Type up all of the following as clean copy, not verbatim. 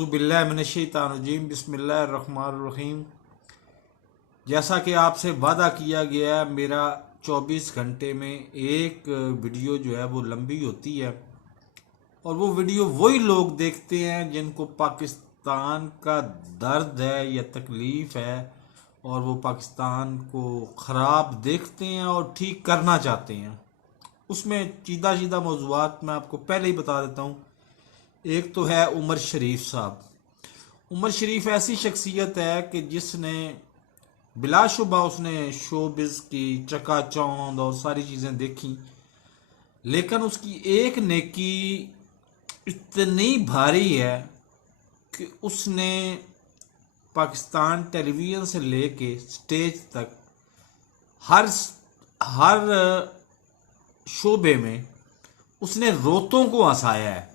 औज़ुबिल्लाहि मिनश्शैतानिर्रजीम बिस्मिल्लाहिर्रहमानिर्रहीम। जैसा कि आपसे वादा किया गया है, मेरा 24 घंटे में एक वीडियो जो है वो लंबी होती है और वो वीडियो वही लोग देखते हैं जिनको पाकिस्तान का दर्द है या तकलीफ़ है और वो पाकिस्तान को ख़राब देखते हैं और ठीक करना चाहते हैं। उसमें सीधा सीधा मौज़ूआत मैं आपको पहले ही बता देता हूँ। एक तो है उमर शरीफ साहब। उमर शरीफ ऐसी शख्सियत है कि जिसने बिलाशुबा उसने शोबिज की चकाचौंध और सारी चीज़ें देखी, लेकिन उसकी एक नेकी इतनी भारी है कि उसने पाकिस्तान टेलीविज़न से लेके स्टेज तक हर हर शोबे में उसने रोतों को हंसाया है।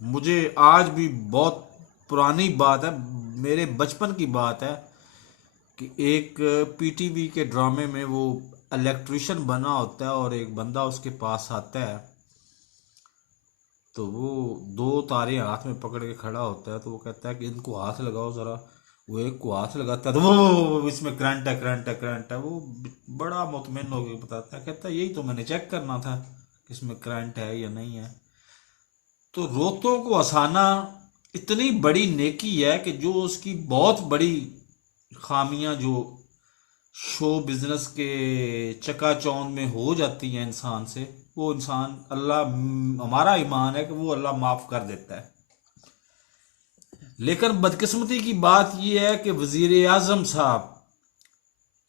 मुझे आज भी बहुत पुरानी बात है, मेरे बचपन की बात है कि एक पीटीवी के ड्रामे में वो इलेक्ट्रिशियन बना होता है और एक बंदा उसके पास आता है, तो वो दो तारे हाथ में पकड़ के खड़ा होता है। तो वो कहता है कि इनको हाथ लगाओ ज़रा। वो एक को हाथ लगाता है तो वो इसमें करंट है, करंट है, करंट है। वो बड़ा मुतमिन होकर बताता है, कहता है यही तो मैंने चेक करना था कि इसमें करंट है या नहीं है। तो रोतों को हंसाना इतनी बड़ी नेकी है कि जो उसकी बहुत बड़ी खामियां जो शो बिजनेस के चकाचौंध में हो जाती हैं इंसान से, वो इंसान अल्लाह, हमारा ईमान है कि वो अल्लाह माफ कर देता है। लेकिन बदकिस्मती की बात यह है कि वजीर आजम साहब,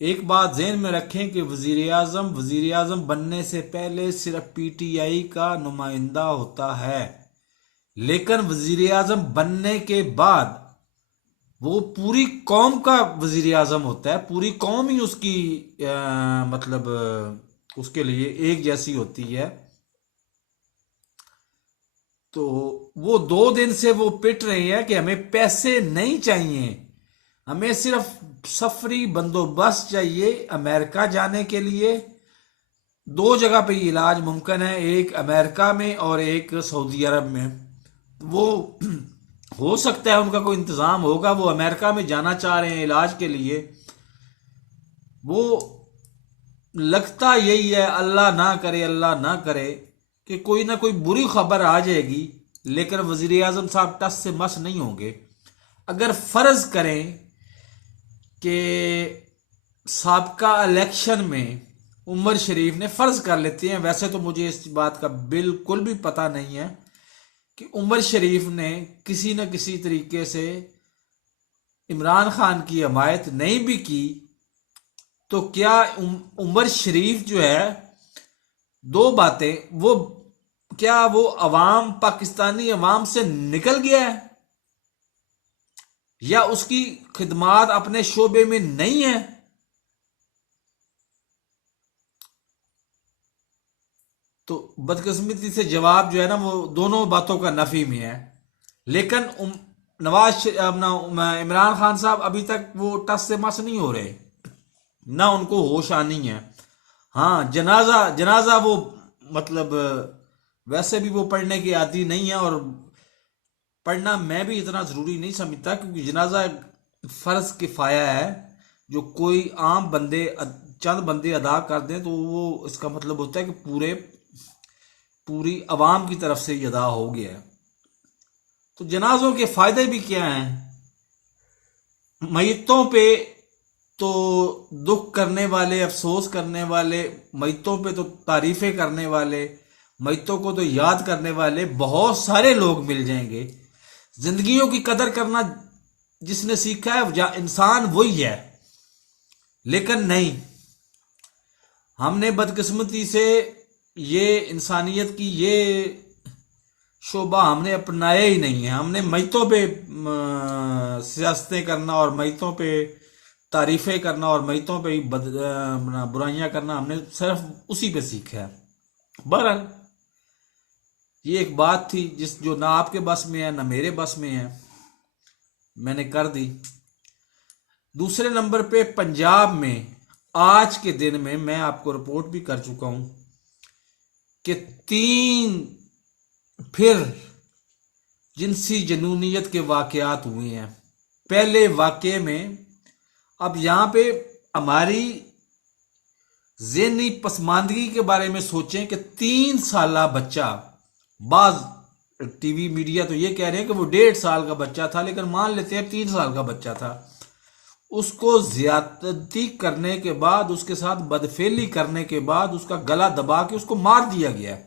एक बात ज़हन में रखें कि वजीर आजम बनने से पहले सिर्फ पीटीआई का नुमाइंदा होता है, लेकिन वजीर आजम बनने के बाद वो पूरी कौम का वजीर आजम होता है। पूरी कौम ही उसकी मतलब उसके लिए एक जैसी होती है। तो वो 2 दिन से वो पिट रहे हैं कि हमें पैसे नहीं चाहिए, हमें सिर्फ सफरी बंदोबस्त चाहिए अमेरिका जाने के लिए। 2 जगह पे इलाज मुमकिन है, एक अमेरिका में और एक सऊदी अरब में। वो हो सकता है उनका कोई इंतज़ाम होगा, वो अमेरिका में जाना चाह रहे हैं इलाज के लिए। वो लगता यही है, अल्लाह ना करे, अल्लाह ना करे कि कोई ना कोई बुरी खबर आ जाएगी, लेकिन वजीर आजम साहब टस से मस नहीं होंगे। अगर फर्ज करें कि साबका इलेक्शन में उमर शरीफ ने, फर्ज कर लेते हैं, वैसे तो मुझे इस बात का बिल्कुल भी पता नहीं है कि उमर शरीफ ने किसी न किसी तरीके से इमरान खान की हमायत नहीं भी की, तो क्या उमर शरीफ जो है, 2 बातें, वो क्या वो अवाम, पाकिस्तानी अवाम से निकल गया है या उसकी खिदमात अपने शोबे में नहीं है? तो बदकिस्मती से जवाब जो है ना वो दोनों बातों का नफी में है। लेकिन अपना इमरान खान साहब अभी तक वो टस से मस नहीं हो रहे, ना उनको होश आनी है। हाँ, जनाजा जनाजा वो मतलब वैसे भी वो पढ़ने की आदि नहीं है, और पढ़ना मैं भी इतना ज़रूरी नहीं समझता, क्योंकि जनाजा फ़र्ज किफ़ाया है। जो कोई आम बंदे, चंद बंदे अदा कर दें तो वो इसका मतलब होता है कि पूरी आवाम की तरफ से ये अदा हो गया है। तो जनाजों के फ़ायदे भी क्या हैं? मैयतों पे तो दुख करने वाले, अफसोस करने वाले, मैयतों पे तो तारीफ़ें करने वाले, मैयतों को तो याद करने वाले बहुत सारे लोग मिल जाएंगे। जिंदगियों की कदर करना जिसने सीखा है इंसान वही है। लेकिन नहीं, हमने बदकिस्मती से ये इंसानियत की ये शोबा हमने अपनाया ही नहीं है। हमने मैतों पे सियासतें करना और मैतों पे तारीफ़ें करना और मैतों पे ही बुराइयां करना, हमने सिर्फ उसी पे सीखा है। बहरहाल, ये एक बात थी जो ना आपके बस में है ना मेरे बस में है, मैंने कर दी। दूसरे नंबर पे पंजाब में आज के दिन में मैं आपको रिपोर्ट भी कर चुका हूं कि 3 फिर जिनसी जनूनियत के वाकयात हुए हैं। पहले वाकये में, अब यहाँ पे हमारी ज़हनी पसमानदगी के बारे में सोचें कि 3 साल बच्चा, बाज टीवी मीडिया तो ये कह रहे हैं कि वो 1.5 साल का बच्चा था, लेकिन मान लेते हैं 3 साल का बच्चा था, उसको ज्यादती करने के बाद, उसके साथ बदफेली करने के बाद उसका गला दबा के उसको मार दिया गया।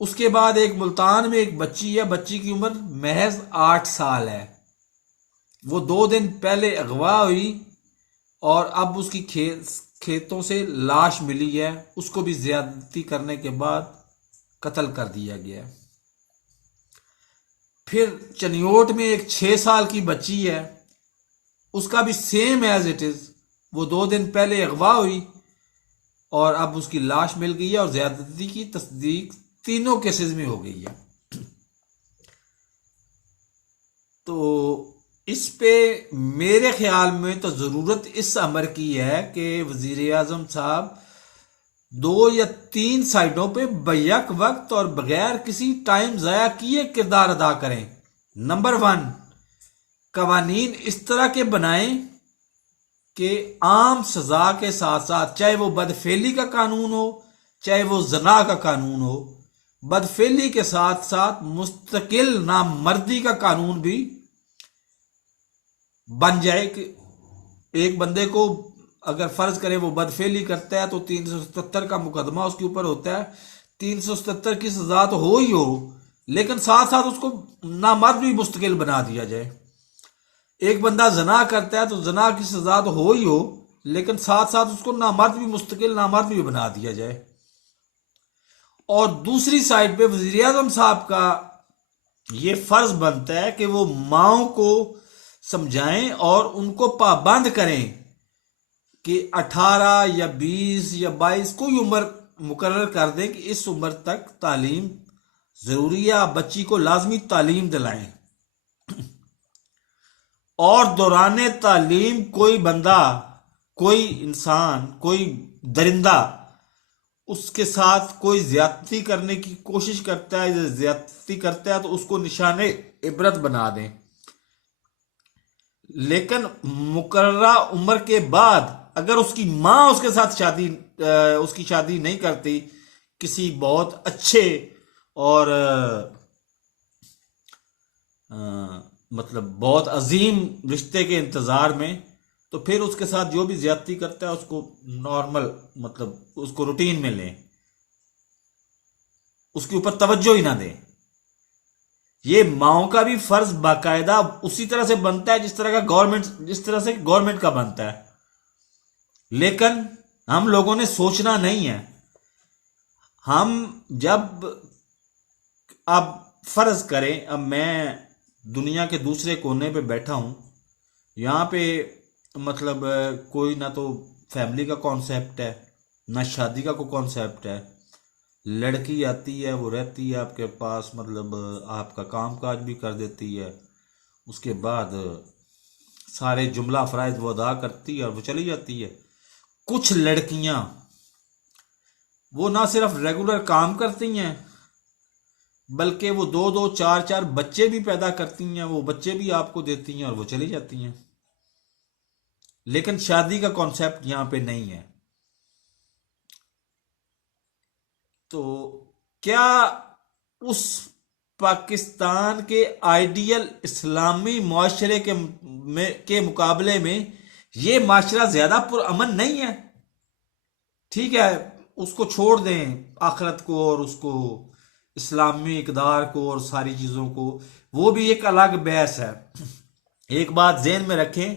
उसके बाद एक मुल्तान में एक बच्ची है, बच्ची की उम्र महज 8 साल है। वो 2 दिन पहले अगवा हुई और अब उसकी खेतों से लाश मिली है, उसको भी ज्यादती करने के बाद कत्ल कर दिया गया। फिर चनियोट में एक 6 साल की बच्ची है, उसका भी सेम एज इट इज, वो 2 दिन पहले अगवा हुई और अब उसकी लाश मिल गई है और ज्यादती की तस्दीक तीनों केसेस में हो गई है। तो इस पे मेरे ख्याल में तो ज़रूरत इस अमर की है कि वज़ीर आज़म साहब 2 या 3 साइडों पे बैक वक्त और बगैर किसी टाइम ज़ाया किए किरदार अदा करें। नंबर 1, कवानीन इस तरह के बनाएं कि आम सज़ा के साथ साथ, चाहे वो बदफेली का कानून हो चाहे वो जना का कानून हो, बदफेली के साथ साथ मुस्तकिल नामर्दी का कानून भी बन जाए कि एक बंदे को अगर फर्ज करें वो बदफेली करता है तो 377 का मुकदमा उसके ऊपर होता है, 377 की सजा तो हो ही हो, लेकिन साथ साथ उसको नामर्द भी मुस्तकिल बना दिया जाए। एक बंदा जना करता है तो जना की सजा तो हो ही हो, लेकिन साथ साथ उसको नामर्द भी मुस्तकिल नामर्द भी बना दिया जाए। और दूसरी साइड पे वज़ीर आज़म साहब का ये फर्ज बनता है कि वो माओ को समझाएं और उनको पाबंद करें कि 18 या 20 या 22 कोई उम्र मुकर्रर कर दें कि इस उम्र तक तालीम जरूरी है, बच्ची को लाजमी तालीम दिलाएं। और दौरान तालीम कोई बंदा, कोई इंसान, कोई दरिंदा उसके साथ कोई ज्यादती करने की कोशिश करता है, ज्यादती करता है तो उसको निशाने इबरत बना दें। लेकिन मुकर्ररा उम्र के बाद अगर उसकी माँ उसके साथ उसकी शादी नहीं करती किसी बहुत अच्छे और मतलब बहुत अजीम रिश्ते के इंतजार में, तो फिर उसके साथ जो भी ज्यादती करता है उसको नॉर्मल, मतलब उसको रूटीन में लें, उसके ऊपर तवज्जो ही ना दें। ये माओ का भी फर्ज बाकायदा उसी तरह से बनता है जिस तरह से गवर्नमेंट का बनता है। लेकिन हम लोगों ने सोचना नहीं है। हम जब, अब फर्ज करें अब मैं दुनिया के दूसरे कोने पे बैठा हूं, यहाँ पे मतलब कोई ना तो फैमिली का कॉन्सेप्ट है ना शादी का कोई कॉन्सेप्ट है। लड़की आती है, वो रहती है आपके पास, मतलब आपका काम काज भी कर देती है, उसके बाद सारे जुमला फ़राइज़ वो अदा करती है और वो चली जाती है। कुछ लड़कियां वो ना सिर्फ रेगुलर काम करती हैं बल्कि वो 2-2 4-4 बच्चे भी पैदा करती हैं, वो बच्चे भी आपको देती हैं और वो चली जाती हैं। लेकिन शादी का कॉन्सेप्ट यहां पे नहीं है। तो क्या उस पाकिस्तान के आइडियल इस्लामी माशरे के मुकाबले में ये माशरा ज्यादा पुरअमन नहीं है? ठीक है, उसको छोड़ दें आखिरत को और उसको इस्लामी इकदार को और सारी चीज़ों को, वो भी एक अलग बहस है। एक बात ज़हन में रखें,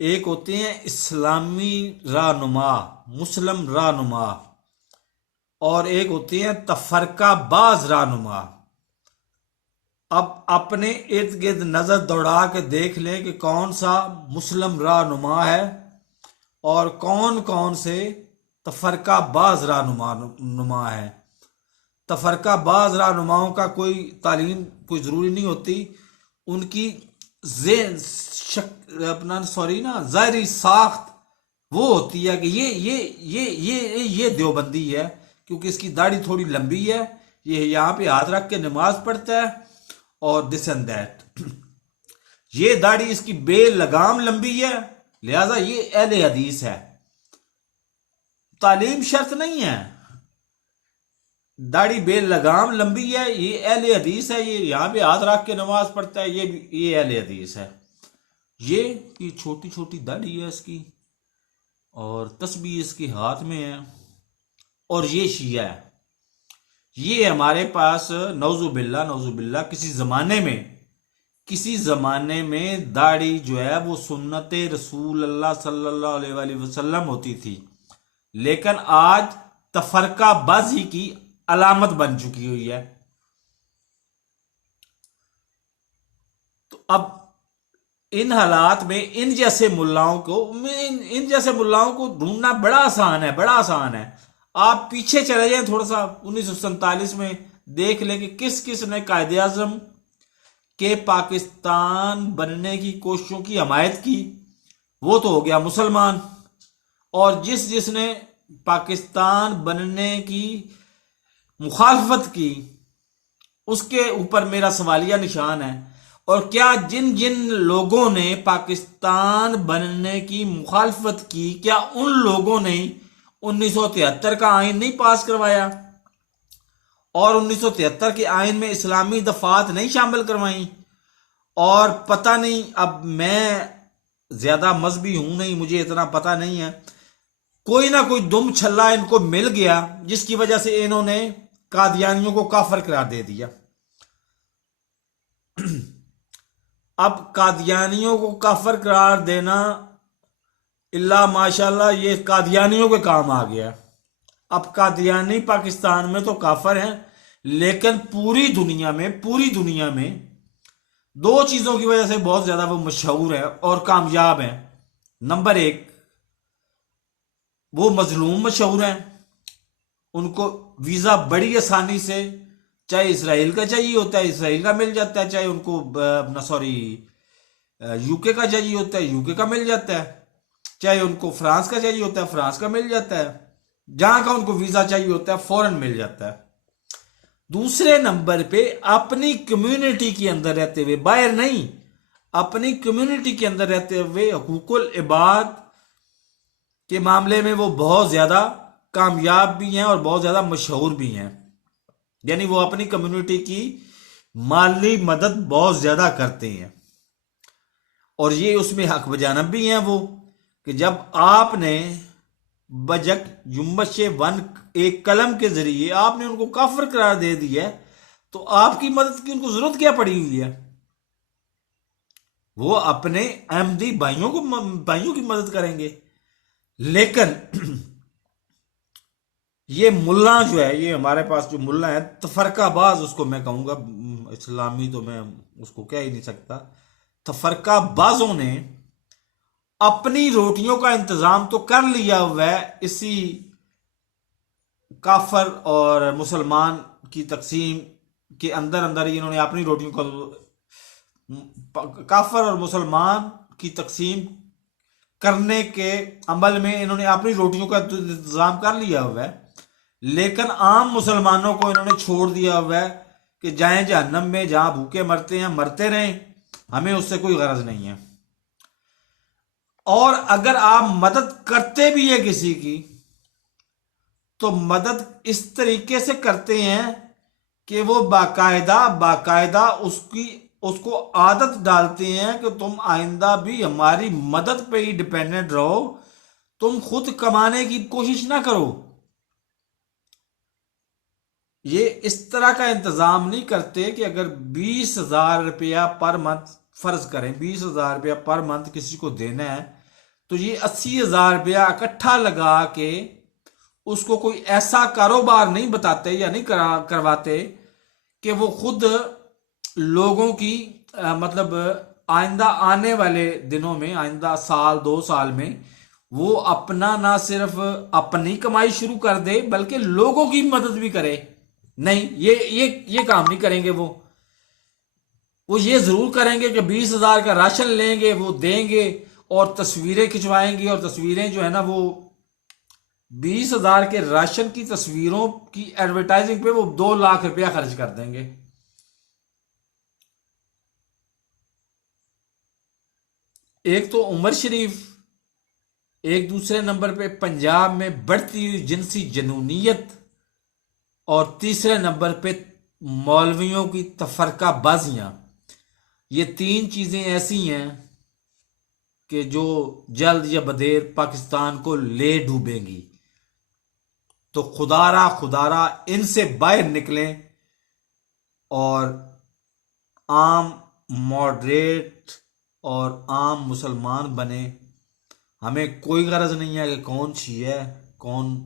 एक होते हैं इस्लामी रहनुमा, मुस्लिम रहनुमा, और एक होते हैं तफरकाबाज रहनुमा। अब अपने इर्द गिर्द नज़र दौड़ा के देख लें कि कौन सा मुस्लिम रहनुमा है और कौन कौन से तफरकाबाज रहनुमा है। तफरकाबाज रहनुमाओं का कोई तालीम कोई ज़रूरी नहीं होती, उनकी ज़ाहरी साख्त वो होती है कि ये देवबंदी है क्योंकि इसकी दाढ़ी थोड़ी लंबी है, ये यहाँ पे हाथ रख के नमाज पढ़ता है और दिस एंड दैट। ये दाढ़ी इसकी बेलगाम लंबी है, लिहाजा ये अहले हदीस है। तालीम शर्त नहीं है, दाढ़ी बेलगाम लंबी है, ये अहले हदीस है। ये यहाँ पे हाथ रख के नमाज पढ़ता है, ये अहले हदीस है। ये छोटी छोटी दाढ़ी है इसकी और तस्बीह इसके हाथ में है, और ये शिया है। ये हमारे पास नौजुबिल्ला किसी जमाने में दाढ़ी जो है वो सुन्नत रसूल अल्लाह सल्लल्लाहु अलैहि वसल्लम होती थी, लेकिन आज तफरकाबाजी की अलामत बन चुकी हुई है। तो अब इन हालात में इन जैसे मुल्लाओं को ढूंढना बड़ा आसान है। आप पीछे चले जाएं थोड़ा सा, 1947 में देख लें कि किस किस ने कायदे आजम के पाकिस्तान बनने की कोशिशों की हमायत की, वो तो हो गया मुसलमान, और जिसने पाकिस्तान बनने की मुखालफत की उसके ऊपर मेरा सवालिया निशान है। और क्या जिन जिन लोगों ने पाकिस्तान बनने की मुखालफत की, क्या उन लोगों ने 1973 का आइन नहीं पास करवाया और 1973 के आइन में इस्लामी दफात नहीं शामिल करवाई? और पता नहीं, अब मैं ज्यादा मजहबी हूं नहीं, मुझे इतना पता नहीं है, कोई ना कोई दुम छल्ला इनको मिल गया जिसकी वजह से इन्होंने कादियानियों को काफिर करार दे दिया। अब कादियानियों को काफिर करार देना इल्ला माशाल्लाह ये कादियानियों के काम आ गया। अब कादियानी पाकिस्तान में तो काफिर हैं, लेकिन पूरी दुनिया में दो चीजों की वजह से बहुत ज्यादा वो मशहूर है और कामयाब है। नंबर एक, वो मजलूम मशहूर हैं, उनको वीजा बड़ी आसानी से, चाहे इसराइल का चाहिए होता है इसराइल का मिल जाता है, चाहे उनको यूके का चाहिए होता है यूके का मिल जाता है, चाहे उनको फ्रांस का चाहिए होता है फ्रांस का मिल जाता है, जहां का उनको वीजा चाहिए होता है फौरन मिल जाता है। दूसरे नंबर पे अपनी कम्युनिटी के अंदर रहते हुए, बाहर नहीं, अपनी कम्युनिटी के अंदर रहते हुए हुकूकुल इबाद के मामले में वो बहुत ज्यादा कामयाब भी हैं और बहुत ज्यादा मशहूर भी हैं। यानी वो अपनी कम्युनिटी की माली मदद बहुत ज्यादा करते हैं, और ये उसमें हक बजानब भी हैं वो, कि जब आपने बजट जुम्बश वन एक कलम के जरिए आपने उनको काफिर करार दे दिया है, तो आपकी मदद की उनको जरूरत क्या पड़ी हुई है? वो अपने अहमदी भाइयों की मदद करेंगे। लेकिन ये मुल्ला जो है, ये हमारे पास जो मुल्ला है तफरकाबाज उसको मैं कहूंगा, इस्लामी तो मैं उसको कह ही नहीं सकता, तफरकाबाजों ने अपनी रोटियों का इंतजाम तो कर लिया हुआ है इसी काफर और मुसलमान की तकसीम के अंदर अंदर ही इन्होंने अपनी रोटियों का, काफर और मुसलमान की तकसीम करने के अमल में इन्होंने अपनी रोटियों का इंतजाम कर लिया हुआ है। लेकिन आम मुसलमानों को इन्होंने छोड़ दिया हुआ है कि जाएं जहन्नम में, जहां भूखे मरते हैं मरते रहें, हमें उससे कोई गरज नहीं है। और अगर आप मदद करते भी है किसी की, तो मदद इस तरीके से करते हैं कि वो बाकायदा उसको आदत डालते हैं कि तुम आइंदा भी हमारी मदद पे ही डिपेंडेंट रहो, तुम खुद कमाने की कोशिश ना करो। ये इस तरह का इंतजाम नहीं करते कि अगर 20,000 रुपया पर मंथ, फर्ज करें 20,000 रुपया पर मंथ किसी को देना है, तो ये 80,000 रुपया इकट्ठा लगा के उसको कोई ऐसा कारोबार नहीं बताते या नहीं करवाते कि वो खुद लोगों की मतलब आइंदा आने वाले दिनों में, आइंदा साल 2 साल में वो अपना ना सिर्फ अपनी कमाई शुरू कर दे बल्कि लोगों की मदद भी करे। नहीं, ये काम नहीं करेंगे। वो ये जरूर करेंगे कि 20,000 का राशन लेंगे, वो देंगे और तस्वीरें खिंचवाएंगे, और तस्वीरें जो है ना वो 20,000 के राशन की तस्वीरों की एडवर्टाइजिंग पे वो 2 लाख रुपया खर्च कर देंगे। एक तो उमर शरीफ, एक दूसरे नंबर पे पंजाब में बढ़ती हुई जिनसी जनूनियत, और तीसरे नंबर पे मौलवियों की तफरकाबाजियां। ये 3 चीजें ऐसी हैं कि जो जल्द या बदेर पाकिस्तान को ले डूबेंगी। तो खुदारा खुदारा इनसे बाहर निकलें और आम मॉडरेट और आम मुसलमान बने। हमें कोई गरज नहीं है कि कौन शिया है, कौन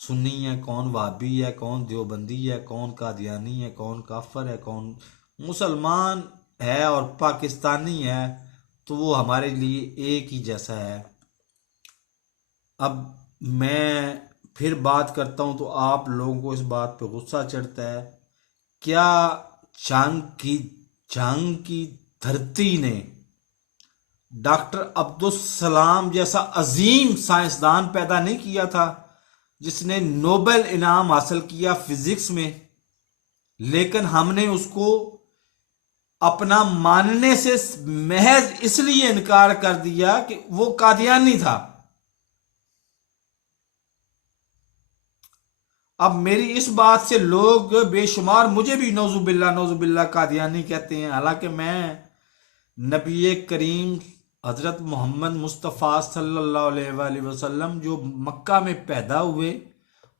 सुन्नी है, कौन वहाबी है, कौन देवबंदी है, कौन कादियानी है, कौन काफर है, कौन मुसलमान है और पाकिस्तानी है, तो वो हमारे लिए एक ही जैसा है। अब मैं फिर बात करता हूं तो आप लोगों को इस बात पे गुस्सा चढ़ता है। क्या जंग की धरती ने डॉक्टर अब्दुल सलाम जैसा अजीम साइंसदान पैदा नहीं किया था, जिसने नोबेल इनाम हासिल किया फिजिक्स में, लेकिन हमने उसको अपना मानने से महज इसलिए इनकार कर दिया कि वो कादियानी था। अब मेरी इस बात से लोग बेशुमार मुझे भी नौजुबिल्ला कादियानी कहते हैं, हालांकि मैं नबी करीम हजरत मोहम्मद मुस्तफ़ा सल्लल्लाहु अलैहि वसल्लम जो मक्का में पैदा हुए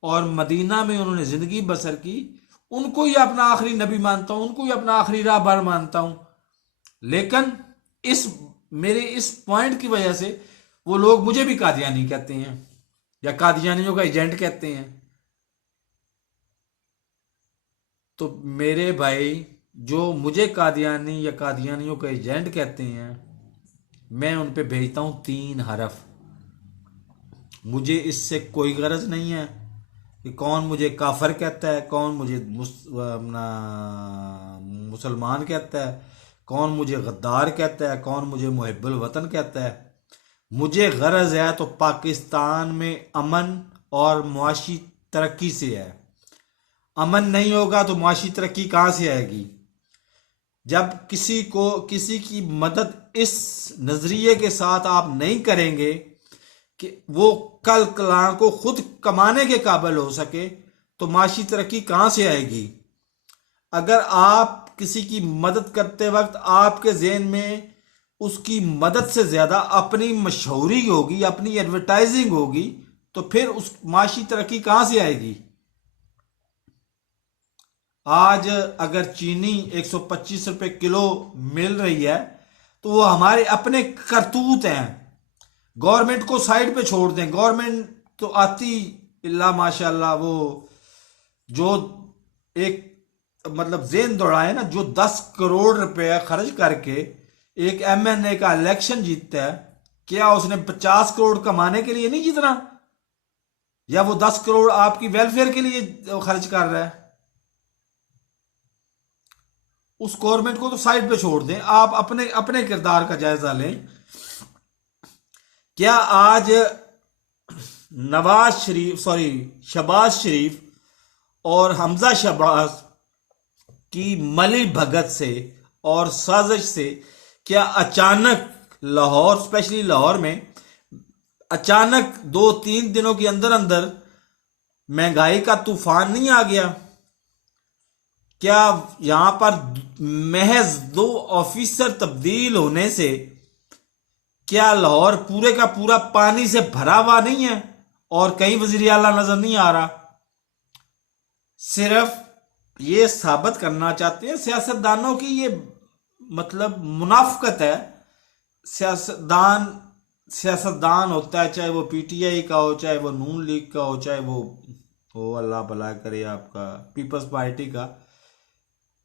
और मदीना में उन्होंने ज़िंदगी बसर की, उनको ही अपना आखिरी नबी मानता हूँ, उनको ही अपना आखिरी राहबर मानता हूँ। लेकिन इस मेरे इस पॉइंट की वजह से वो लोग मुझे भी कादियानी कहते हैं या कादियानियों का एजेंट कहते हैं। तो मेरे भाई, जो मुझे कादियानी या कादियानियों का एजेंट कहते हैं, मैं उन पे भेजता हूँ 3 हरफ। मुझे इससे कोई गरज नहीं है कि कौन मुझे काफर कहता है, कौन मुझे अपना मुसलमान कहता है, कौन मुझे गद्दार कहता है, कौन मुझे मुहिब्बुल वतन कहता है। मुझे गरज है तो पाकिस्तान में अमन और मुआशी तरक्की से है। अमन नहीं होगा तो मुआशी तरक्की कहाँ से आएगी? जब किसी की मदद इस नजरिए के साथ आप नहीं करेंगे कि वो कल कलां को खुद कमाने के काबिल हो सके, तो माशी तरक्की कहां से आएगी? अगर आप किसी की मदद करते वक्त आपके जेहन में उसकी मदद से ज्यादा अपनी मशहूरी होगी, अपनी एडवर्टाइजिंग होगी, तो फिर उस माशी तरक्की कहां से आएगी? आज अगर चीनी 125 रुपए किलो मिल रही है तो वो हमारे अपने करतूत हैं। गवर्नमेंट को साइड पे छोड़ दें, गवर्नमेंट तो आती इल्ला माशाल्लाह, वो जो एक मतलब जेन दौड़ाए ना, जो 10 करोड़ रुपए खर्च करके एक एमएनए का इलेक्शन जीतता है, क्या उसने 50 करोड़ कमाने के लिए नहीं जीतना? या वो 10 करोड़ आपकी वेलफेयर के लिए खर्च कर रहा है? उस गवर्नमेंट को तो साइड पे छोड़ दें, आप अपने अपने किरदार का जायजा लें। क्या आज शहबाज शरीफ और हमजा शहबाज की मली भगत से और साजिश से क्या अचानक लाहौर, स्पेशली लाहौर में अचानक 2-3 दिनों के अंदर अंदर महंगाई का तूफान नहीं आ गया? क्या यहां पर महज 2 ऑफिसर तब्दील होने से क्या लाहौर पूरे का पूरा पानी से भरा हुआ नहीं है और कहीं वजीर आला नजर नहीं आ रहा? सिर्फ ये साबित करना चाहते हैं सियासतदानों की, ये मतलब मुनाफकत है। सियासतदान होता है, चाहे वो पीटीआई का हो, चाहे वो नून लीग का हो, चाहे वो हो अल्लाह भला करे आपका पीपल्स पार्टी का,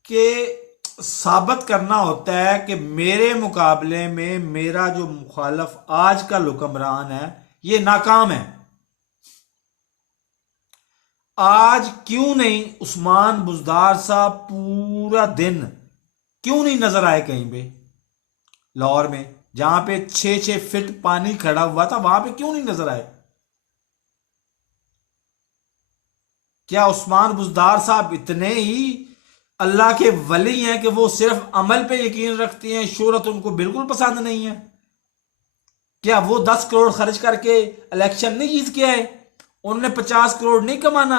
कि साबित करना होता है कि मेरे मुकाबले में मेरा जो मुखालफ आज का हुक्मरान है ये नाकाम है। आज क्यों नहीं उस्मान बुजदार साहब पूरा दिन क्यों नहीं नजर आए कहीं पे लाहौर में, जहां पे 6-6 फीट पानी खड़ा हुआ था, वहां पे क्यों नहीं नजर आए? क्या उस्मान बुजदार साहब इतने ही अल्लाह के वली हैं कि वो सिर्फ अमल पे यकीन रखते हैं, शोहरत उनको बिल्कुल पसंद नहीं है? क्या वो 10 करोड़ खर्च करके इलेक्शन नहीं जीत के आए? उन्होंने 50 करोड़ नहीं कमाना?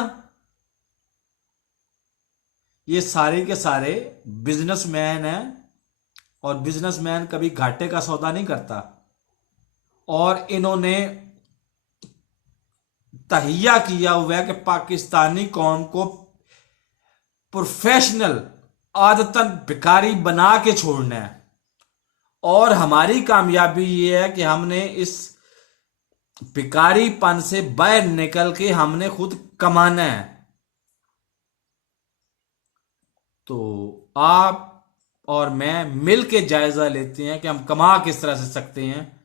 ये सारे के सारे बिजनेसमैन हैं, और बिजनेसमैन कभी घाटे का सौदा नहीं करता। और इन्होंने तहिया किया हुआ है कि पाकिस्तानी कौम को प्रोफेशनल आदतन भिखारी बना के छोड़ना है। और हमारी कामयाबी ये है कि हमने इस भिखारीपन से बाहर निकल के हमने खुद कमाना है। तो आप और मैं मिल के जायजा लेते हैं कि हम कमा किस तरह से सकते हैं,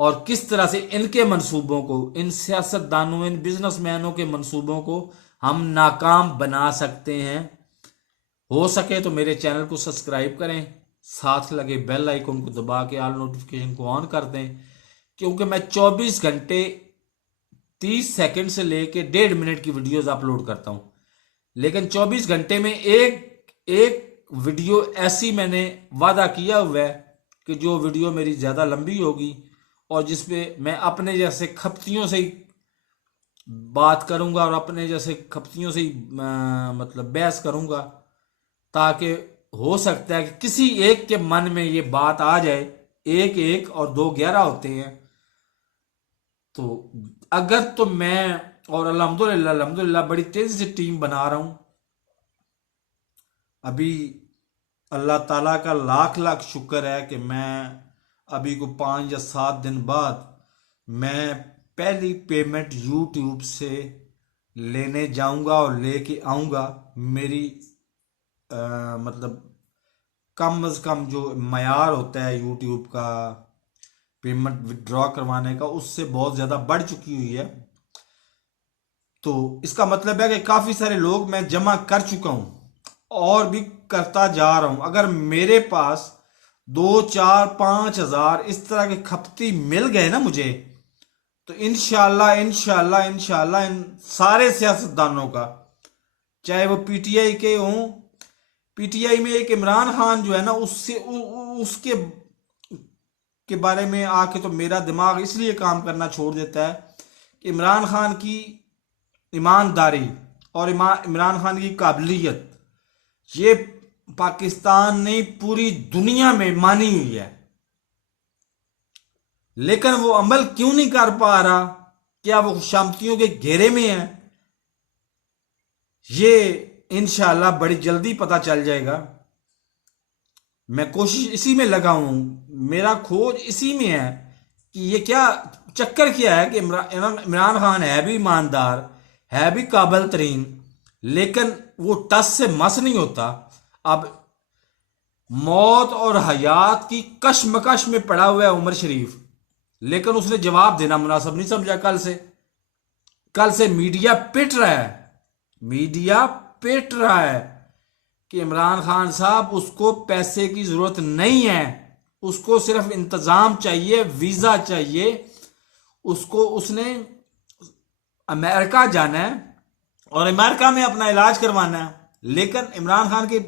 और किस तरह से इनके मंसूबों को, इन सियासतदानों, इन बिजनेसमैनों के मंसूबों को हम नाकाम बना सकते हैं। हो सके तो मेरे चैनल को सब्सक्राइब करें, साथ लगे बेल आइकन को दबा के ऑल नोटिफिकेशन को ऑन कर दें, क्योंकि मैं 24 घंटे 30 सेकंड से लेके 1.5 मिनट की वीडियोस अपलोड करता हूं। लेकिन 24 घंटे में एक एक वीडियो ऐसी मैंने वादा किया हुआ है कि जो वीडियो मेरी ज़्यादा लंबी होगी और जिसपे मैं अपने जैसे खपतियों से ही बात करूंगा और अपने जैसे खपतियों से ही मतलब बहस करूंगा, ताकि हो सकता है कि किसी एक के मन में ये बात आ जाए। एक एक और दो 11 होते हैं। तो अगर तो मैं, और अल्हम्दुलिल्लाह अल्हम्दुलिल्लाह बड़ी तेजी से टीम बना रहा हूं। अभी अल्लाह ताला का लाख लाख शुक्र है कि मैं अभी को 5 या 7 दिन बाद मैं पहली पेमेंट यूट्यूब से लेने जाऊंगा और लेके आऊंगा। मेरी मतलब कम अज कम जो मयार होता है यूट्यूब का पेमेंट विड्रॉ करवाने का, उससे बहुत ज़्यादा बढ़ चुकी हुई है। तो इसका मतलब है कि काफ़ी सारे लोग मैं जमा कर चुका हूं और भी करता जा रहा हूं। अगर मेरे पास 2 4 5 हज़ार इस तरह के खपती मिल गए ना मुझे, तो इंशाल्लाह इंशाल्लाह इंशाल्लाह इन सारे सियासतदानों का, चाहे वो पीटीआई के हों, पीटीआई में एक इमरान खान जो है ना, उससे उसके के बारे में आके तो मेरा दिमाग इसलिए काम करना छोड़ देता है कि इमरान खान की ईमानदारी और इमरान खान की काबिलियत ये पाकिस्तान ने पूरी दुनिया में मानी हुई है। लेकिन वो अमल क्यों नहीं कर पा रहा? क्या वो खुशामतियों के घेरे में है? ये इंशाल्लाह बड़ी जल्दी पता चल जाएगा। मैं कोशिश इसी में लगा हूं, मेरा खोज इसी में है कि ये क्या चक्कर क्या है कि इमरान खान है भी ईमानदार, है भी काबिल तरीन, लेकिन वो टस से मस नहीं होता। अब मौत और हयात की कशमकश में पड़ा हुआ है उमर शरीफ, लेकिन उसने जवाब देना मुनासिब नहीं समझा। कल से मीडिया पिट रहा है, मीडिया पिट रहा है कि इमरान खान साहब, उसको पैसे की जरूरत नहीं है, उसको सिर्फ इंतजाम चाहिए, वीजा चाहिए उसको। उसने अमेरिका जाना है और अमेरिका में अपना इलाज करवाना है, लेकिन इमरान खान के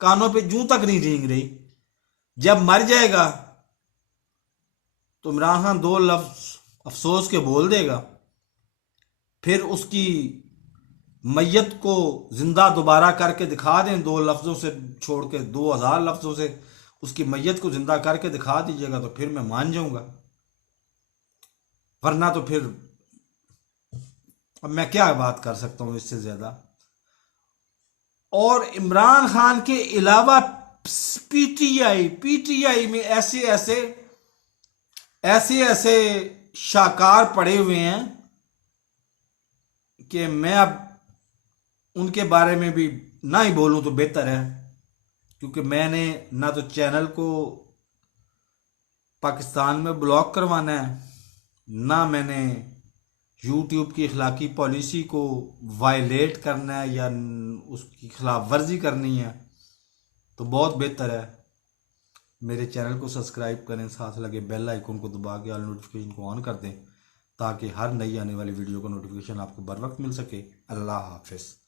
कानों पे जूं तक नहीं रेंग रही। जब मर जाएगा तो इमरान खान 2 लफ्ज अफसोस के बोल देगा, फिर उसकी मैयत को जिंदा दोबारा करके दिखा दें, 2 लफ्जों से छोड़ के 2000 लफ्जों से उसकी मैयत को जिंदा करके दिखा दीजिएगा, तो फिर मैं मान जाऊंगा। वरना तो फिर अब मैं क्या बात कर सकता हूं इससे ज्यादा। और इमरान खान के अलावा पीटीआई में ऐसे शाकार पड़े हुए हैं कि मैं अब उनके बारे में भी ना ही बोलूं तो बेहतर है, क्योंकि मैंने ना तो चैनल को पाकिस्तान में ब्लॉक करवाना है, ना मैंने यूट्यूब की अखलाकी पॉलिसी को वायलेट करना है या उसकी खिलाफ वर्जी करनी है। तो बहुत बेहतर है मेरे चैनल को सब्सक्राइब करें, साथ लगे बेल आइकन को दबा के ऑल नोटिफिकेशन को ऑन कर दें, ताकि हर नई आने वाली वीडियो का नोटिफिकेशन आपको बर वक्त मिल सके। अल्लाह हाफिज़।